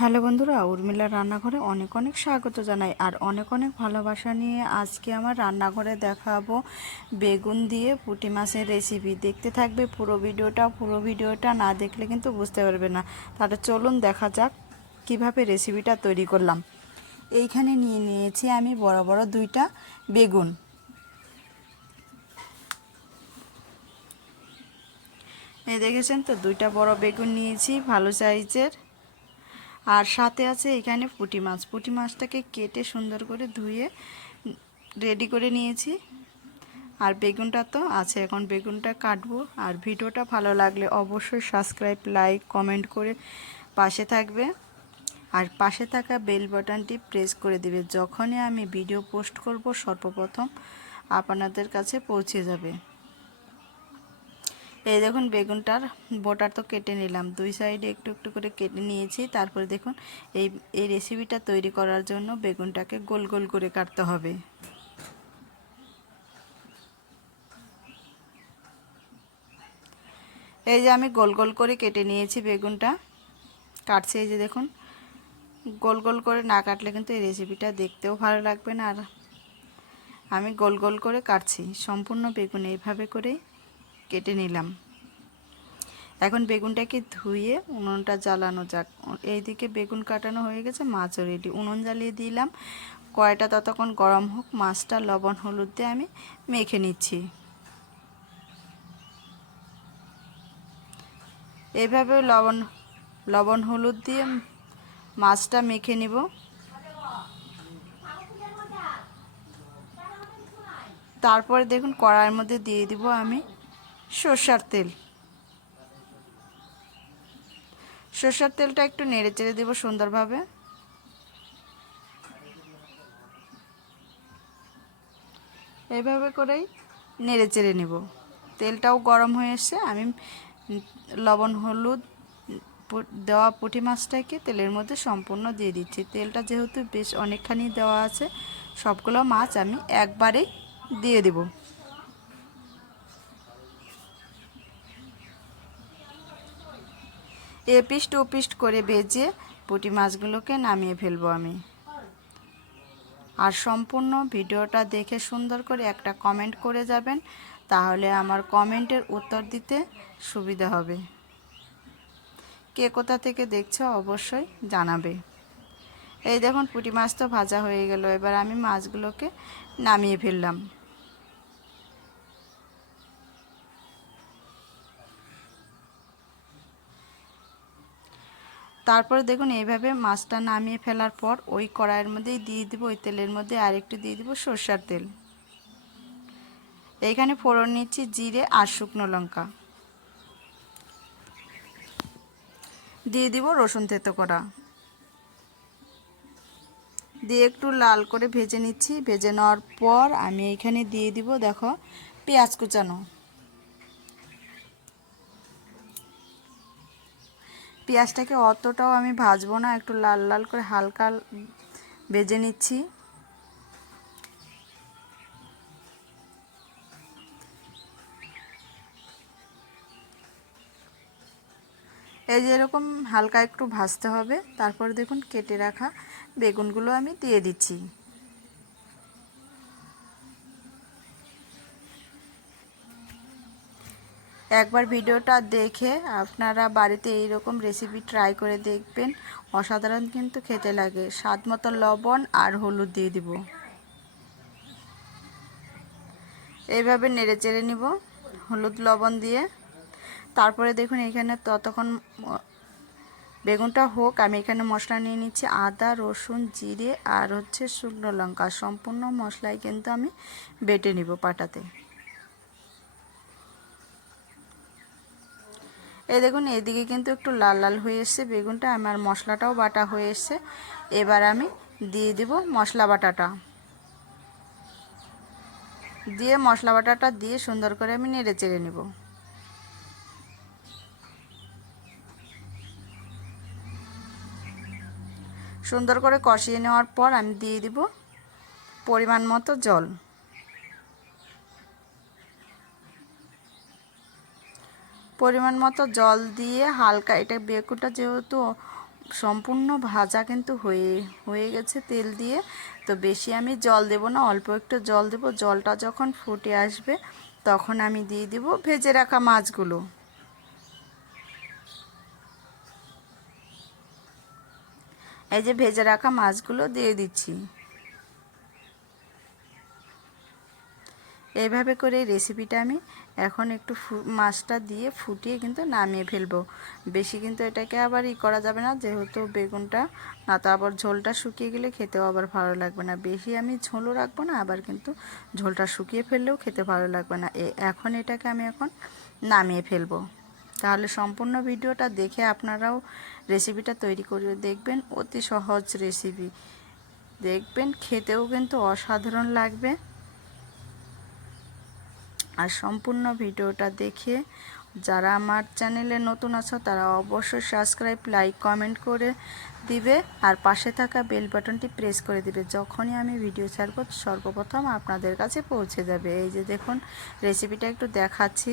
Hello বন্ধুরা উর্মিলার রান্নাঘরে অনেক অনেক স্বাগত জানাই আর অনেক অনেক ভালোবাসা নিয়ে আজকে আমার রান্নাঘরে দেখাবো বেগুন দিয়ে পুঁটি মাছের রেসিপি দেখতে থাকবে পুরো ভিডিওটা পুরো ভিডিওটা না দেখলে কিন্তু বুঝতে পারবে না। তাহলে চলুন দেখা যাক কীভাবে রেসিপিটা তৈরি করলাম। এইখানে নিয়ে নিয়েছি আমি বড় বড় দুইটা বেগুন। এই দেখেছেন তো, দুইটা বড় বেগুন নিয়েছি, ভালো সাইজের। আর সাথে আছে এখানে পুঁটি মাছ। পুঁটি মাছটাকে কেটে সুন্দর করে ধুয়ে রেডি করে নিয়েছি। আর বেগুনটা তো আছে, এখন বেগুনটা কাটবো। আর ভিডিওটা ভালো লাগলে অবশ্যই সাবস্ক্রাইব লাইক কমেন্ট করে পাশে থাকবে। আর পাশে থাকা বেল বাটনটি প্রেস করে দেবে। যখনই আমি ভিডিও পোস্ট করব, সর্বপ্রথম আপনাদের কাছে পৌঁছে যাবে। এই দেখুন, বেগুনটার বোটার তো কেটে নিলাম। দুই সাইডে একটু একটু করে কেটে নিয়েছি। তারপরে দেখুন, এই এই রেসিপিটা তৈরি করার জন্য বেগুনটাকে গোল গোল করে কাটতে হবে। এই যে আমি গোল গোল করে কেটে নিয়েছি বেগুনটা। কাটছে এই যে দেখুন, গোল গোল করে না কাটলে কিন্তু এই রেসিপিটা দেখতেও ভালো লাগবে না। আর আমি গোল গোল করে কাটছি, সম্পূর্ণ বেগুন এইভাবে করেই কেটে নিলাম। এখন বেগুনটাকে ধুয়ে উনুনটা জ্বালানো যাক। এইদিকে বেগুন কাটানো হয়ে গেছে, মাছও রেডি উনুন জ্বালিয়ে দিলাম। কয়টা ততক্ষণ গরম হোক, মাছটা লবণ হলুদ দিয়ে আমি মেখে নিচ্ছি। এইভাবে লবণ লবণ হলুদ দিয়ে মাছটা মেখে নিব। তারপরে দেখুন কড়াইয়ের মধ্যে দিয়ে দিব আমি সর্ষার তেল। সর্ষার তেলটা একটু নেড়ে চেড়ে দেবো সুন্দরভাবে। এইভাবে করেই নেড়ে চেড়ে নেব। তেলটাও গরম হয়ে এসছে। আমি লবণ, হলুদ দেওয়া পুঁটি মাছটাকে তেলের মধ্যে সম্পূর্ণ দিয়ে দিচ্ছি। তেলটা যেহেতু বেশ অনেকখানি দেওয়া আছে, সবগুলো মাছ আমি একবারেই দিয়ে দেবো। এপিস্ট ওপিস্ট করে ভেজে পুঁটি মাছগুলোকে নামিয়ে ফেলব আমি। আর সম্পূর্ণ ভিডিওটা দেখে সুন্দর করে একটা কমেন্ট করে যাবেন, তাহলে আমার কমেন্টের উত্তর দিতে সুবিধা হবে। কে কোথা থেকে দেখছ অবশ্যই জানাবে। এই দেখুন পুঁটি মাছ তো ভাজা হয়ে গেল, এবার আমি মাছগুলোকে নামিয়ে ফেললাম। তারপরে দেখুন, এইভাবে মাছটা নামিয়ে ফেলার পর ওই কড়াইয়ের মধ্যেই দিয়ে দেবো, ওই তেলের মধ্যে আর একটু দিয়ে দেবো সর্ষার তেল। এইখানে ফোড়ন নিচ্ছি জিরে আর শুকনো লঙ্কা। দিয়ে দিব রসুন থেতো করা। দিয়ে একটু লাল করে ভেজে নিচ্ছি। ভেজে নেওয়ার পর আমি এইখানে দিয়ে দিব, দেখো, পেঁয়াজ কুচানো। পেঁয়াজটাকে অতটাও আমি ভাজবো না, একটু লাল লাল করে হালকা ভেজে নিচ্ছি। এই যে এরকম হালকা একটু ভাজতে হবে, তারপর দেখুন কেটে রাখা বেগুনগুলো আমি দিয়ে দিচ্ছি। একবার ভিডিওটা দেখে আপনারা বাড়িতে এই রকম রেসিপি ট্রাই করে দেখবেন। অসাধারণ কিন্তু খেতে লাগে। স্বাদ মতো লবণ আর হলুদ দিয়ে দিব। এইভাবে নেড়ে চেড়ে নিব, হলুদ লবণ দিয়ে। তারপরে দেখুন এখানে ততক্ষণ বেগুনটা হোক, আমি এখানে মশলা নিয়ে নিচ্ছি আদা, রসুন, জিরে আর হচ্ছে শুকনো লঙ্কা। সম্পূর্ণ মশলাই কিন্তু আমি বেটে নিব পাটাতে। এই দেখুন, এদিকে কিন্তু একটু লাল লাল হয়ে এসছে বেগুনটা আমার মশলাটাও বাটা হয়ে এসছে। এবার আমি দিয়ে দিব মশলা বাটাটা। দিয়ে মশলা বাটাটা দিয়ে সুন্দর করে আমি নেড়ে চেড়ে নেব। সুন্দর করে কষিয়ে নেওয়ার পর আমি দিয়ে দিব পরিমাণ মতো জল। পরিমাণ মতো জল দিয়ে হালকা, এটা বেকুটা যেহেতু সম্পূর্ণ ভাজা কিন্তু হয়ে হয়ে গেছে তেল দিয়ে, তো বেশি আমি জল দেব না, অল্প একটু জল দেব। জলটা যখন ফুটে আসবে, তখন আমি দিয়ে দিব ভেজে রাখা মাছগুলো। এই যে ভেজে রাখা মাছগুলো দিয়ে দিচ্ছি। এইভাবে করে রেসিপিটা আমি এখন একটু মাছটা দিয়ে ফুটিয়ে কিন্তু নামিয়ে ফেলব। বেশি কিন্তু এটাকে আবার ই করা যাবে না, যেহেতু বেগুনটা না তো আবার ঝোলটা শুকিয়ে গেলে খেতেও আবার ভালো লাগবে না। বেশি আমি ঝোলও রাখব না, আবার কিন্তু ঝোলটা শুকিয়ে ফেললেও খেতে ভালো লাগবে না। এখন এটাকে আমি এখন নামিয়ে ফেলব। তাহলে সম্পূর্ণ ভিডিওটা দেখে আপনারাও রেসিপিটা তৈরি করে দেখবেন, অতি সহজ রেসিপি দেখবেন, খেতেও কিন্তু অসাধারণ লাগবে। আর সম্পূর্ণ ভিডিওটা দেখে যারা আমার চ্যানেলে নতুন আছো, তারা অবশ্যই সাবস্ক্রাইব লাইক কমেন্ট করে দিবে আর পাশে থাকা বেল বাটনটি প্রেস করে দিবে। যখনই আমি ভিডিও ছাড়ব, সর্বপ্রথম আপনাদের কাছে পৌঁছে যাবে। এই যে দেখুন রেসিপিটা একটু দেখাচ্ছি।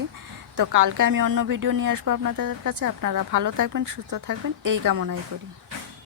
তো কালকে আমি অন্য ভিডিও নিয়ে আসব আপনাদের কাছে। আপনারা ভালো থাকবেন, সুস্থ থাকবেন। এই কামনাই করি।